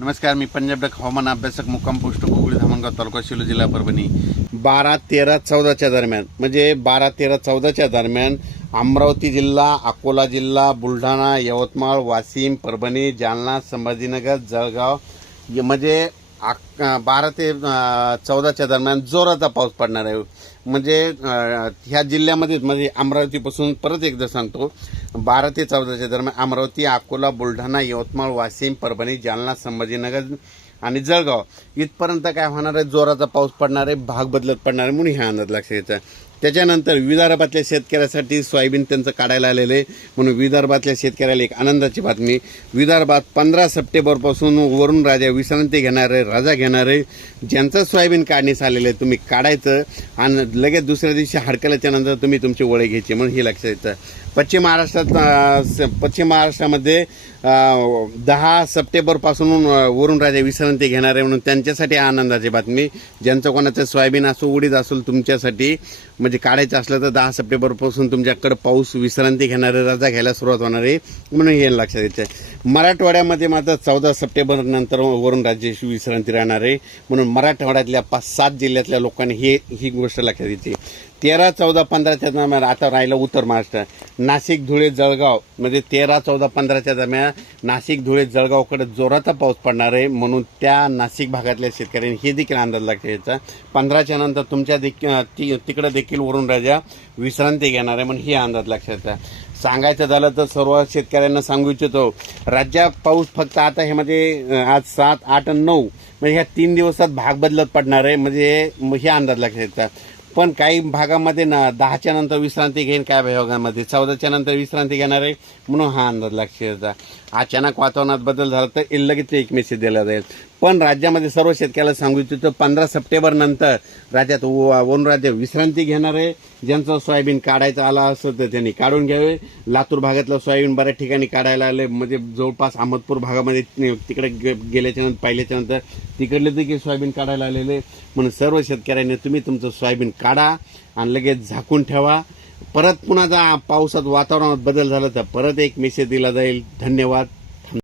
नमस्कार मी पंजाब डक हवामान अभ्यासक मुक्काम पोस्ट कोगळी धामणगाव तालुका शिलो जिल्हा परभणी. बारा तेरा चौदाच्या दरम्यान म्हणजे बारा तेरा चौदाच्या दरम्यान अमरावती जिल्हा अकोला जिल्हा बुलढाणा यवतमाळ वाशिम परभणी जालना संभाजीनगर जळगाव म्हणजे अक- बारा ते चौदाच्या दरम्यान जोराचा पाऊस पडणार आहे. म्हणजे ह्या जिल्ह्यामध्येच म्हणजे अमरावतीपासून परत एकदा सांगतो बारा ते चौदाच्या दरम्यान अमरावती अकोला बुलढाणा यवतमाळ वाशिम परभणी जालना संभाजीनगर आणि जळगाव. इथपर्यंत काय होणार आहे? जोराचा पाऊस पडणार आहे भाग बदलत पडणार आहे म्हणून ह्या अंदाज लक्षात घ्यायचा आहे. त्याच्यानंतर विदर्भातल्या शेतकऱ्यासाठी सोयाबीन त्यांचं काढायला आलेलं आहे. म्हणून विदर्भातल्या शेतकऱ्याला एक आनंदाची बातमी. विदर्भात पंधरा सप्टेंबरपासून वरून राजा विश्रांती घेणारे राजा घेणारे ज्यांचं सोयाबीन काढण्यास आलेलं आहे तुम्ही काढायचं आणि लगेच दुसऱ्या दिवशी हडकल्याच्या नंतर तुम्ही तुमची वळे घ्यायची म्हणून हे लक्षात येतं. पश्चिम महाराष्ट्रात स- पश्चिम महाराष्ट्रामध्ये दहा सप्टेंबरपासून अं, वरून राजा विश्रांती घेणार आहे म्हणून त्यांच्यासाठी आनंदाची बातमी. ज्यांचं कोणाचं सोयाबीन असो उडीद असेल तुमच्यासाठी म्हणजे काढायचं असलं तर दहा सप्टेंबरपासून तुमच्याकडं पाऊस विश्रांती घेणारे राजा घ्यायला सुरुवात होणार आहे म्हणून हे लक्षात येते आहे मराठवाड्यामध्ये मात्र चौदा सप्टेंबर नंतर वरून राज्याची विश्रांती राहणार आहे म्हणून मराठवाड्यातल्या पाच सात जिल्ह्यातल्या लोकांनी हे ही गोष्ट लक्षात येते. तेरा चौदा पंधराच्या दरम्यान आता राहिलं उत्तर महाराष्ट्र. नाशिक धुळे जळगाव म्हणजे तेरा चौदा पंधराच्या दरम्यान नाशिक धुळे जळगावकडे जोराचा पाऊस पडणार आहे म्हणून त्या नाशिक भागातल्या शेतकऱ्यांनी हे देखील अंदाज लक्षात पंधराच्या नंतर तुमच्या देखील तिकडं देखील वरून राजा विश्रांती घेणार आहे म्हणून हे अंदाज लक्षात सांगायचं झालं तर सर्व शेतकऱ्यांना सांगू इच्छितो राज्यात पाऊस फक्त आता हे म्हणजे आज सात आठ आणि नऊ म्हणजे ह्या तीन दिवसात भाग बदलत पडणार आहे. म्हणजे हे अंदाज लक्षात येतात पण काही भागामध्ये ना दहाच्या नंतर विश्रांती घेईन काय भागामध्ये. चौदाच्या नंतर विश्रांती घेणार आहे म्हणून हा अंदाज लक्षात अचानक वातावरणात बदल झाला तर लगेच एक मेसेज दिला जाईल. पण राज्यामध्ये सर्व शेतकऱ्याला सांगू इच्छितो पंधरा सप्टेंबर नंतर राज्यात व- वन राज्य विश्रांती घेणार आहे. ज्यांचं सोयाबीन काढायचं आला असं तर त्यांनी काढून घ्यावे. लातूर भागातलं सोयाबीन बऱ्याच ठिकाणी काढायला आले म्हणजे जवळपास अहमदपूर भागामध्ये तिकडे गे- पाहिल्याच्यानंतर तिकडले देखील सोयाबीन काढायला आलेले म्हणून सर्व शेतकऱ्यांनी तुम्ही तुमचं सोयाबीन काढा आणि लगेच झाकून ठेवा. परत पुन्हा जा पावसात वातावरणात बदल झाला तर परत एक मेसेज दिला जाईल. धन्यवाद.